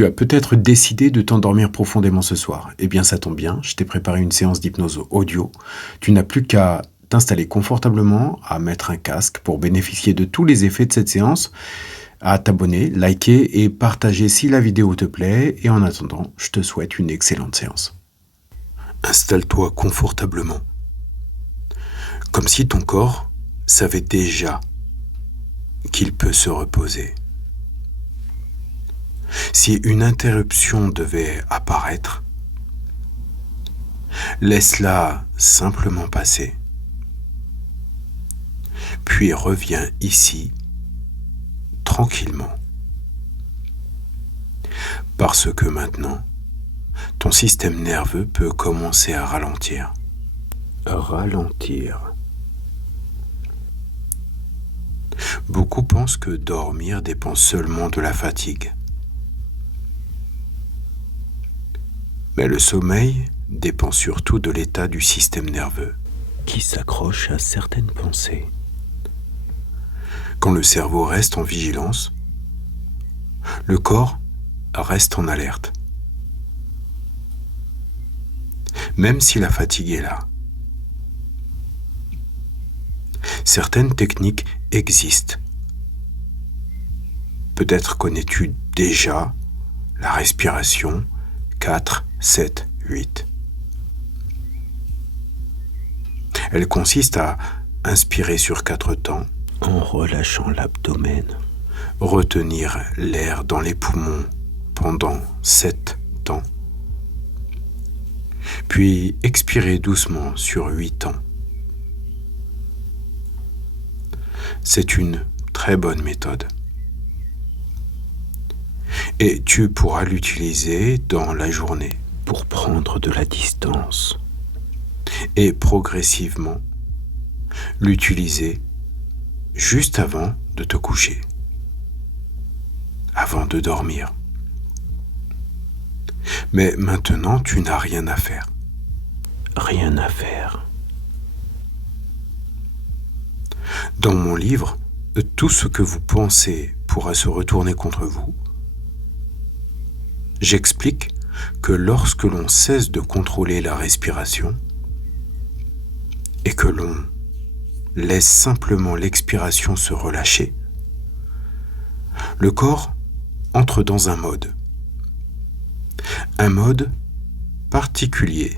Tu as peut-être décidé de t'endormir profondément ce soir. Eh bien, ça tombe bien, je t'ai préparé une séance d'hypnose audio. Tu n'as plus qu'à t'installer confortablement, à mettre un casque pour bénéficier de tous les effets de cette séance, à t'abonner, liker et partager si la vidéo te plaît. Et en attendant, je te souhaite une excellente séance. Installe-toi confortablement, comme si ton corps savait déjà qu'il peut se reposer. Si une interruption devait apparaître, laisse-la simplement passer, puis reviens ici tranquillement. Parce que maintenant, ton système nerveux peut commencer à ralentir. Beaucoup pensent que dormir dépend seulement de la fatigue. Mais le sommeil dépend surtout de l'état du système nerveux, qui s'accroche à certaines pensées. Quand le cerveau reste en vigilance, le corps reste en alerte. Même si la fatigue est là. Certaines techniques existent. Peut-être connais-tu déjà la respiration 4, 7, 8. Elle consiste à inspirer sur 4 temps en relâchant l'abdomen, retenir l'air dans les poumons pendant 7 temps, puis expirer doucement sur 8 temps. C'est une très bonne méthode. Et tu pourras l'utiliser dans la journée pour prendre de la distance et progressivement l'utiliser juste avant de te coucher, avant de dormir. Mais maintenant, tu n'as rien à faire. Rien à faire. Dans mon livre, tout ce que vous pensez pourra se retourner contre vous. J'explique que lorsque l'on cesse de contrôler la respiration et que l'on laisse simplement l'expiration se relâcher, le corps entre dans un mode particulier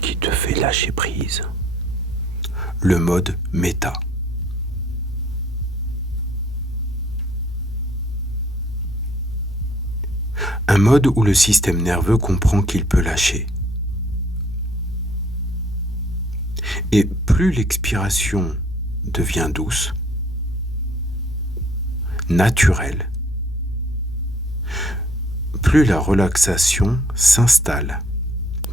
qui te fait lâcher prise, le mode méta. Un mode où le système nerveux comprend qu'il peut lâcher. Et plus l'expiration devient douce, naturelle, plus la relaxation s'installe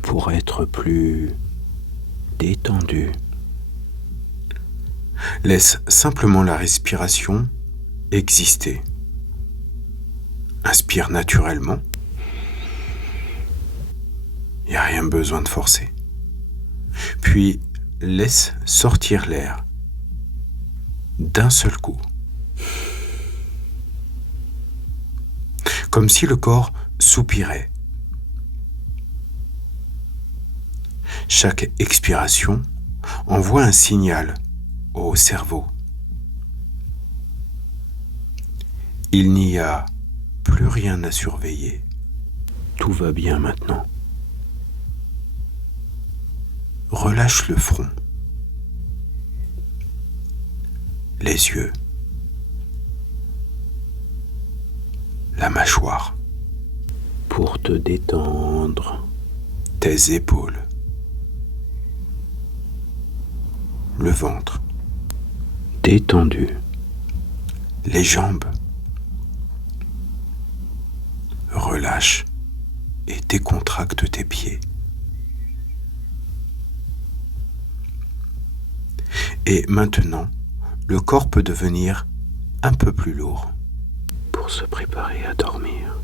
pour être plus détendue. Laisse simplement la respiration exister. Inspire naturellement. Il n'y a rien besoin de forcer. Puis, laisse sortir l'air d'un seul coup. Comme si le corps soupirait. Chaque expiration envoie un signal au cerveau. Il n'y a plus rien à surveiller. Tout va bien maintenant. Relâche le front, les yeux, la mâchoire, pour te détendre, tes épaules, le ventre, détendu, les jambes. Relâche et décontracte tes pieds. Et maintenant, le corps peut devenir un peu plus lourd pour se préparer à dormir.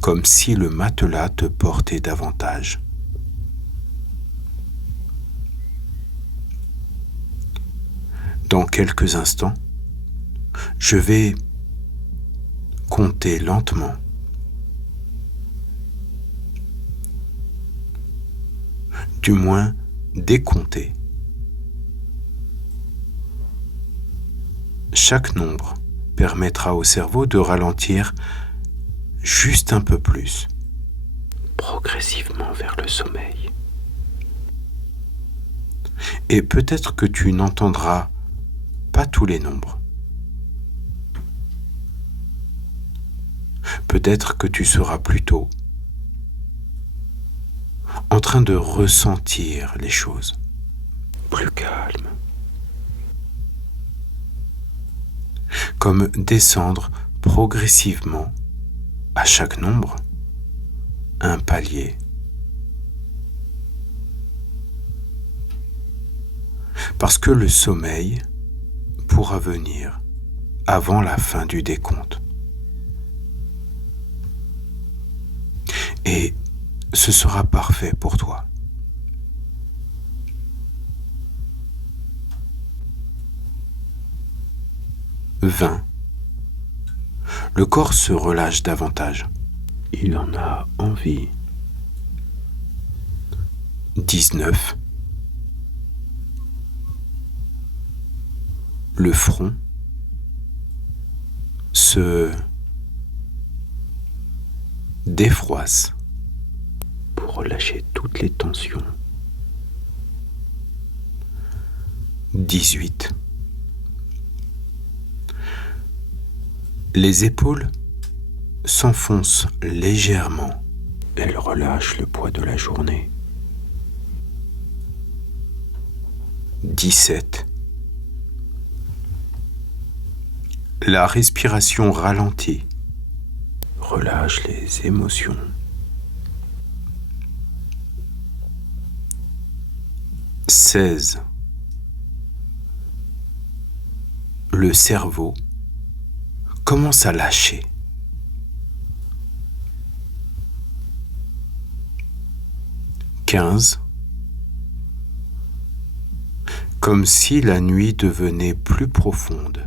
Comme si le matelas te portait davantage. Dans quelques instants, je vais compter lentement. Du moins, décompter. Chaque nombre permettra au cerveau de ralentir juste un peu plus, progressivement vers le sommeil. Et peut-être que tu n'entendras pas tous les nombres. Peut-être que tu seras plutôt en train de ressentir les choses, plus calme. Comme descendre progressivement à chaque nombre un palier. Parce que le sommeil pourra venir avant la fin du décompte. Et ce sera parfait pour toi. 20. Le corps se relâche davantage. Il en a envie. 19. Le front se défroisse pour relâcher toutes les tensions. 18. Les épaules s'enfoncent légèrement. Elles relâchent le poids de la journée. 17. La respiration ralentit. Relâche les émotions. 16. Le cerveau commence à lâcher. 15. Comme si la nuit devenait plus profonde.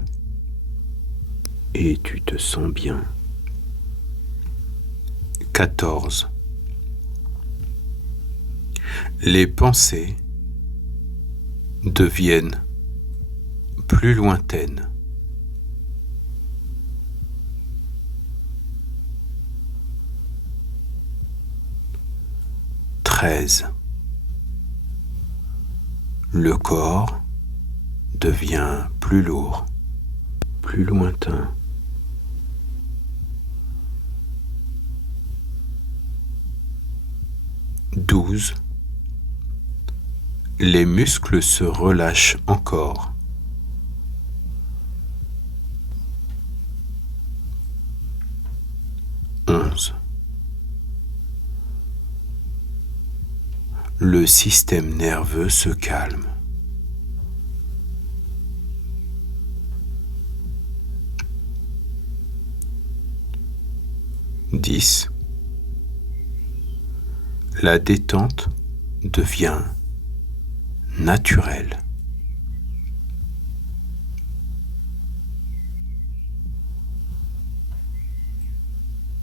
Et tu te sens bien. 14. Les pensées deviennent plus lointaines. 13. Le corps devient plus lourd, plus lointain. 12. Les muscles se relâchent encore. 11. Le système nerveux se calme. 10. La détente devient naturelle.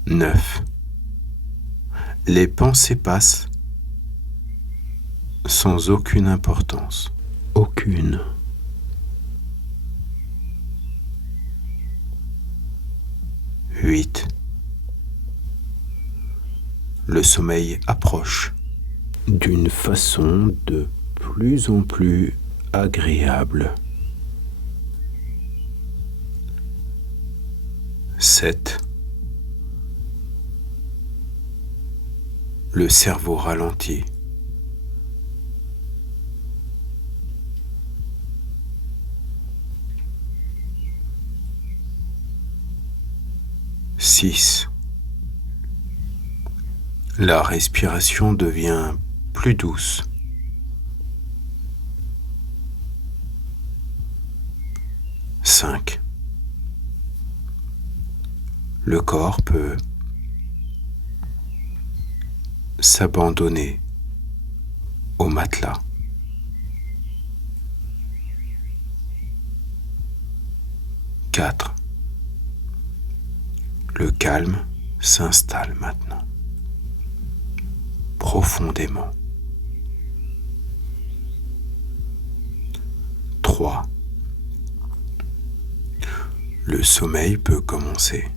9. Les pensées passent sans aucune importance. Aucune. 8. Le sommeil approche d'une façon de plus en plus agréable. 7. Le cerveau ralentit. 6. La respiration devient plus douce. 5. Le corps peut s'abandonner au matelas. 4. Le calme s'installe maintenant, profondément. 3. Le sommeil peut commencer.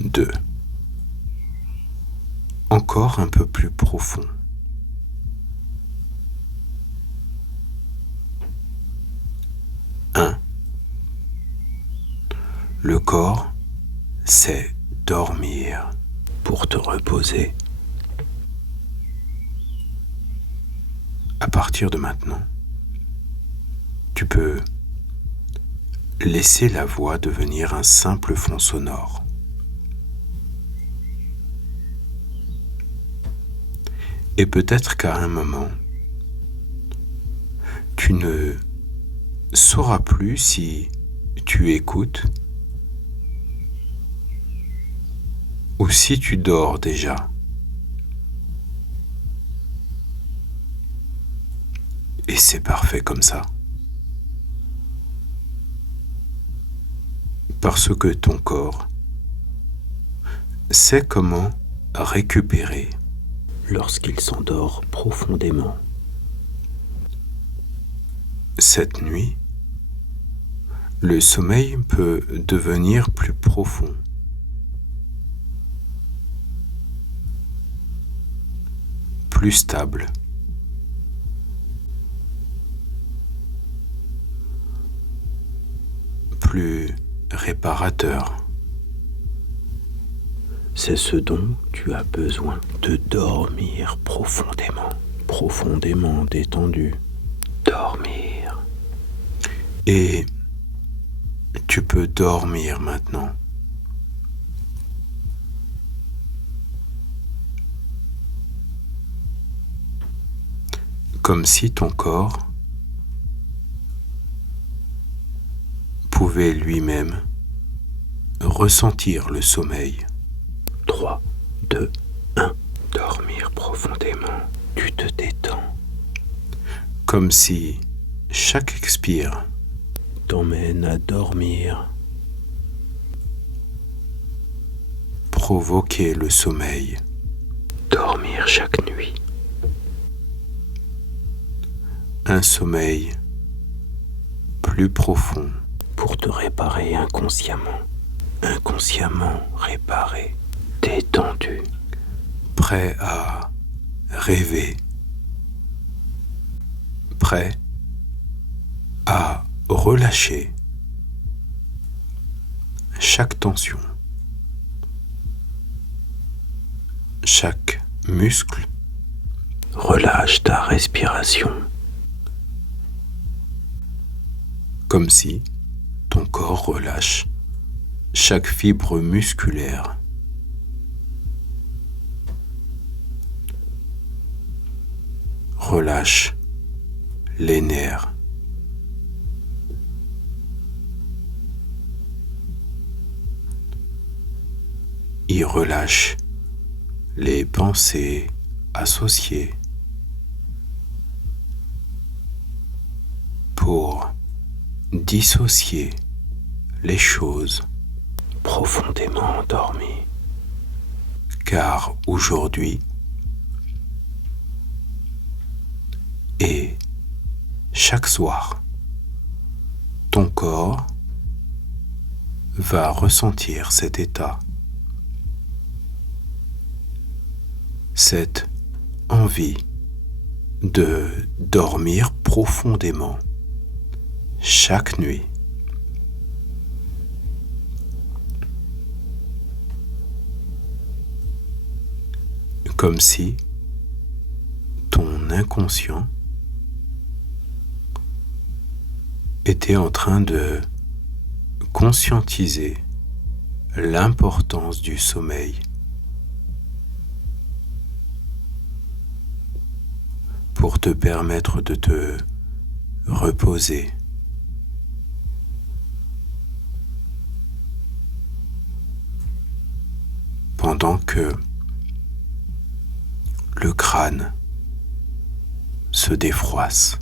2. Encore un peu plus profond. 1. Le corps sait dormir pour te reposer. À partir de maintenant, tu peux laisser la voix devenir un simple fond sonore. Et peut-être qu'à un moment, tu ne sauras plus si tu écoutes ou si tu dors déjà. Et c'est parfait comme ça. Parce que ton corps sait comment récupérer lorsqu'il s'endort profondément. Cette nuit, le sommeil peut devenir plus profond. Plus stable. Plus réparateur. C'est ce dont tu as besoin, de dormir profondément, profondément détendu. Dormir. Et tu peux dormir maintenant. Comme si ton corps pouvait lui-même ressentir le sommeil. 3, 2, 1. Dormir profondément. Tu te détends. Comme si chaque expire t'emmène à dormir. Provoquer le sommeil. Dormir chaque nuit. Un sommeil plus profond pour te réparer inconsciemment. Inconsciemment réparé, détendu, prêt à rêver, prêt à relâcher chaque tension, chaque muscle. Relâche ta respiration. Comme si ton corps relâche chaque fibre musculaire. Relâche les nerfs. Il relâche les pensées associées pour dissocier les choses profondément endormies. Car aujourd'hui et chaque soir, ton corps va ressentir cet état, cette envie de dormir profondément chaque nuit. Comme si ton inconscient était en train de conscientiser l'importance du sommeil pour te permettre de te reposer. Pendant que le crâne se défroisse.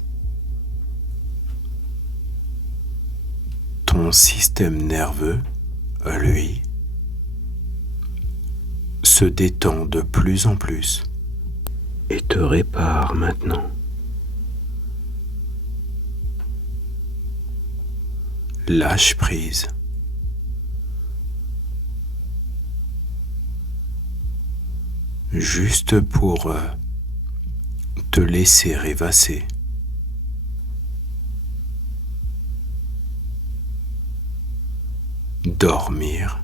Ton système nerveux, lui, se détend de plus en plus et te répare maintenant. Lâche prise. Juste pour te laisser rêvasser. Dormir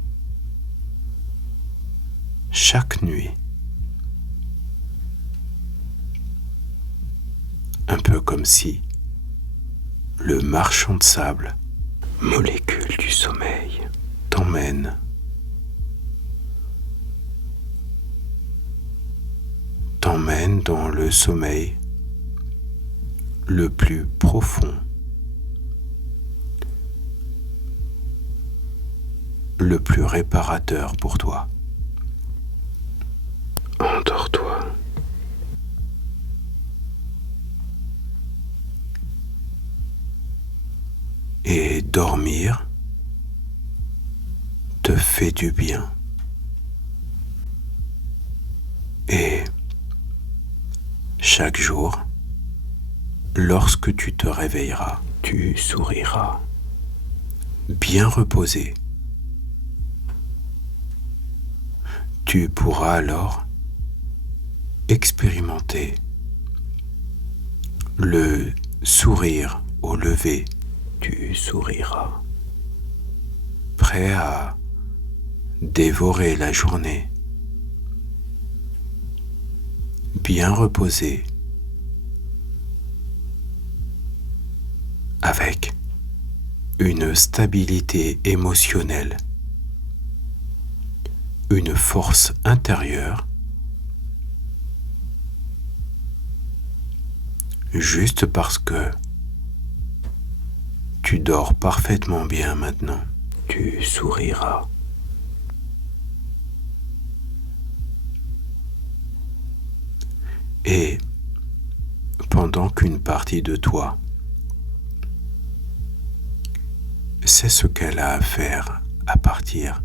chaque nuit. Un peu comme si le marchand de sable, molécule du sommeil, t'emmène dans le sommeil le plus profond, le plus réparateur pour toi. Endors-toi. Et dormir te fait du bien. Et chaque jour, lorsque tu te réveilleras, tu souriras, bien reposé. Tu pourras alors expérimenter le sourire au lever. Tu souriras, prêt à dévorer la journée, bien reposé, avec une stabilité émotionnelle, une force intérieure, juste parce que tu dors parfaitement bien maintenant. Tu souriras. Et pendant qu'une partie de toi sait ce qu'elle a à faire à partir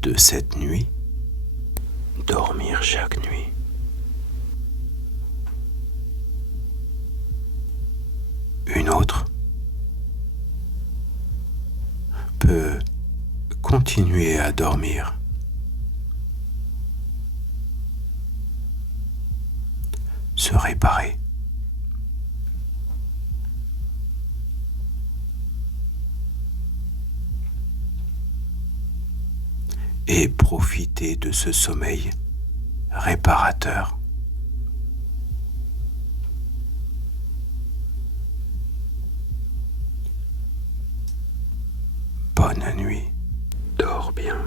de cette nuit, dormir chaque nuit, une autre peut continuer à dormir, se réparer. Et profiter de ce sommeil réparateur. Bonne nuit. Dors bien.